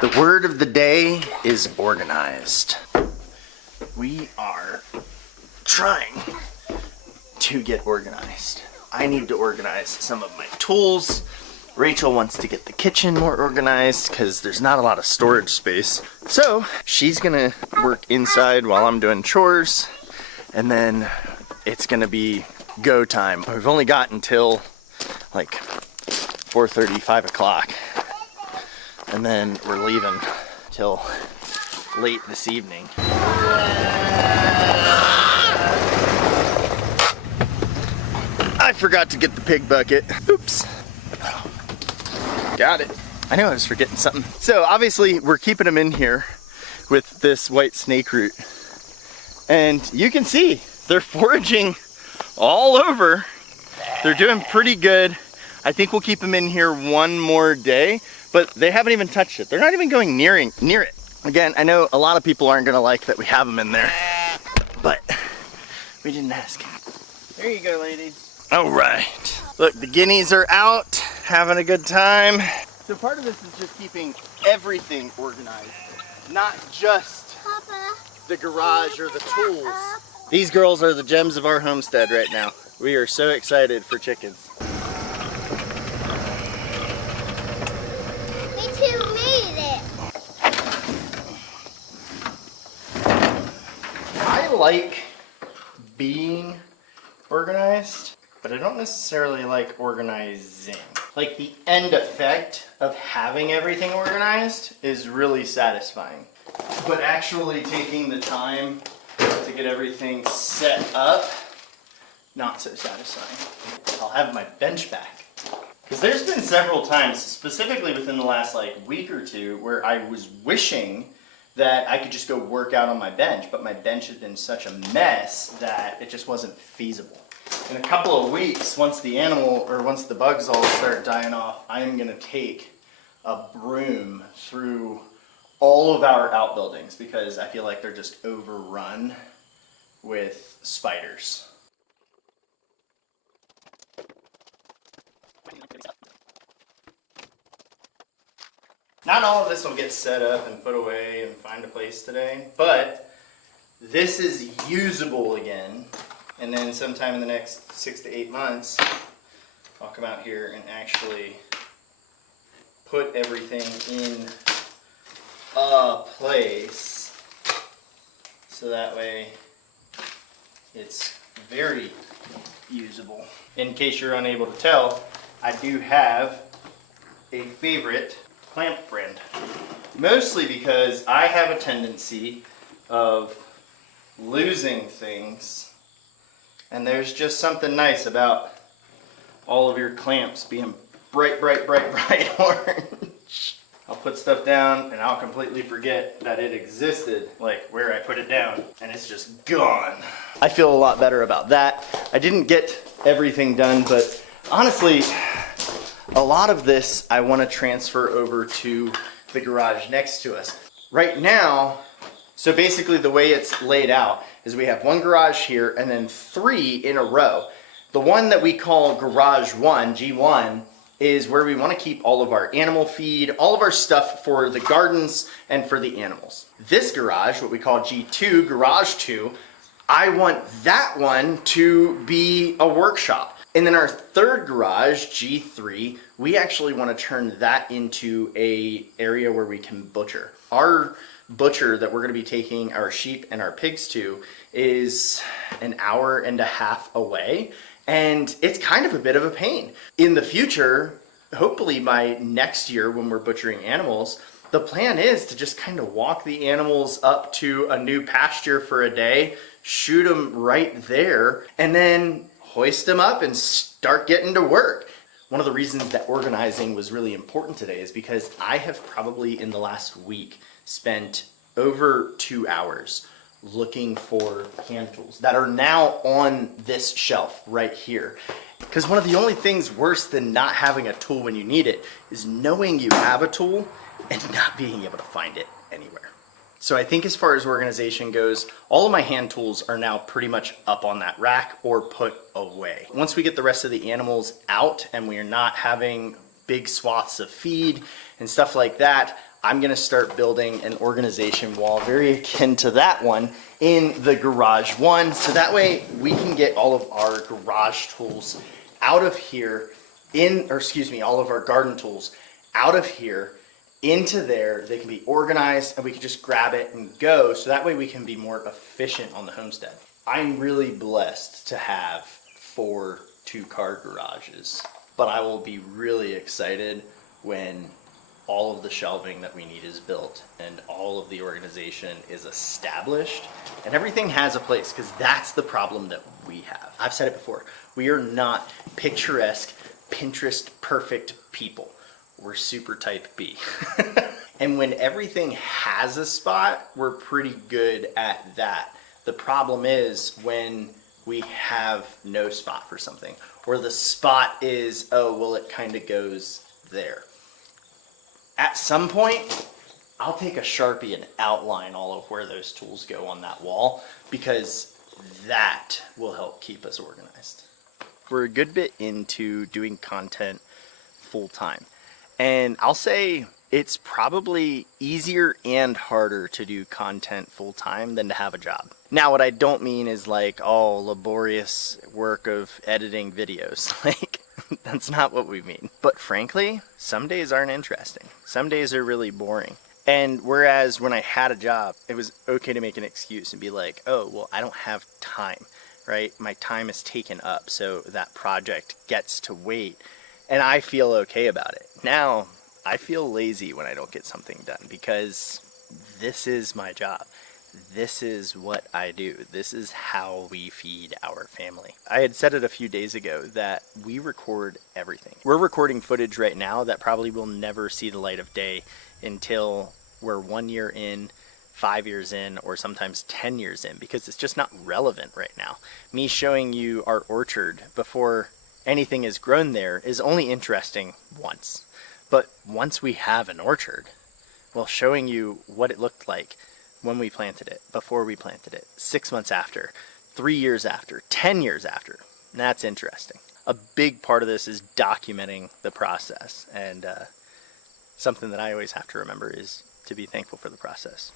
The word of the day is organized. We are trying to get organized. I need to organize some of my tools. Rachel wants to get the kitchen more organized because there's not a lot of storage space. So she's gonna work inside while I'm doing chores, and then it's gonna be go time. We've only got until like 4:30, 5 o'clock, and then we're leaving till late this evening. I forgot to get the pig bucket. Oops. Got it. I knew I was forgetting something. So obviously we're keeping them in here with this white snake root. And you can see they're foraging all over. They're doing pretty good. I think we'll keep them in here one more day, but they haven't even touched it. They're not even going near it. Again, I know a lot of people aren't gonna like that we have them in there, but we didn't ask. There you go, ladies. All right. Look, the guineas are out, having a good time. So part of this is just keeping everything organized, not just the garage or the tools. These girls are the gems of our homestead right now. We are so excited for chickens. Me too, made it. I like being organized, but I don't necessarily like organizing. Like the end effect of having everything organized is really satisfying. But actually taking the time to get everything set up, not so satisfying. I'll have my bench back. Because there's been several times, specifically within the last week or two, where I was wishing that I could just go work out on my bench, but my bench had been such a mess that it just wasn't feasible. In a couple of weeks, once the bugs all start dying off, I am gonna take a broom through all of our outbuildings because I feel like they're just overrun with spiders. Not all of this will get set up and put away and find a place today, but this is usable again. And then sometime in the next 6 to 8 months, I'll come out here and actually put everything in a place so that way it's very usable. In case you're unable to tell, I do have a favorite clamp brand. Mostly because I have a tendency of losing things. And there's just something nice about all of your clamps being bright, bright, bright, bright orange. I'll put stuff down and I'll completely forget that it existed, like where I put it down, and it's just gone. I feel a lot better about that. I didn't get everything done, but honestly, a lot of this I want to transfer over to the garage next to us. Right now, so basically the way it's laid out is we have one garage here and then 3 in a row. The one that we call Garage 1, G1, is where we want to keep all of our animal feed, all of our stuff for the gardens and for the animals. This garage, what we call G2, Garage 2, I want that one to be a workshop. And then our third garage, G3, we actually want to turn that into a area where we can butcher. Our butcher that we're going to be taking our sheep and our pigs to is an hour and a half away, and it's kind of a bit of a pain. In the future, hopefully by next year when we're butchering animals, the plan is to just kind of walk the animals up to a new pasture for a day, shoot them right there, and then hoist them up and start getting to work. One of the reasons that organizing was really important today is because I have probably in the last week spent over 2 hours looking for hand tools that are now on this shelf right here. Because one of the only things worse than not having a tool when you need it is knowing you have a tool and not being able to find it anywhere. So I think as far as organization goes, all of my hand tools are now pretty much up on that rack or put away. Once we get the rest of the animals out and we are not having big swaths of feed and stuff like that, I'm gonna start building an organization wall very akin to that one in the garage one. So that way we can get all of our garage tools out of here all of our garden tools out of here into there. They can be organized and we can just grab it and go. So that way we can be more efficient on the homestead. I'm really blessed to have 4 2-car garages, but I will be really excited when all of the shelving that we need is built and all of the organization is established and everything has a place, because that's the problem that we have. I've said it before, we are not picturesque, Pinterest perfect people. We're super type B. And when everything has a spot, we're pretty good at that. The problem is when we have no spot for something, or the spot is, oh, well, it kind of goes there. At some point, I'll take a Sharpie and outline all of where those tools go on that wall, because that will help keep us organized. We're a good bit into doing content full time. And I'll say it's probably easier and harder to do content full time than to have a job. Now, what I don't mean is like, oh, laborious work of editing videos. Like, that's not what we mean. But frankly, some days aren't interesting. Some days are really boring. And whereas when I had a job, it was okay to make an excuse and be like, oh, well, I don't have time, right? My time is taken up, so that project gets to wait. And I feel okay about it. Now, I feel lazy when I don't get something done, because this is my job. This is what I do. This is how we feed our family. I had said it a few days ago that we record everything. We're recording footage right now that probably will never see the light of day until we're 1 year in, 5 years in, or sometimes 10 years in, because it's just not relevant right now. Me showing you our orchard before anything is grown there is only interesting once. But once we have an orchard, well, showing you what it looked like when we planted it, before we planted it, 6 months after, 3 years after, 10 years after, that's interesting. A big part of this is documenting the process, and something that I always have to remember is to be thankful for the process.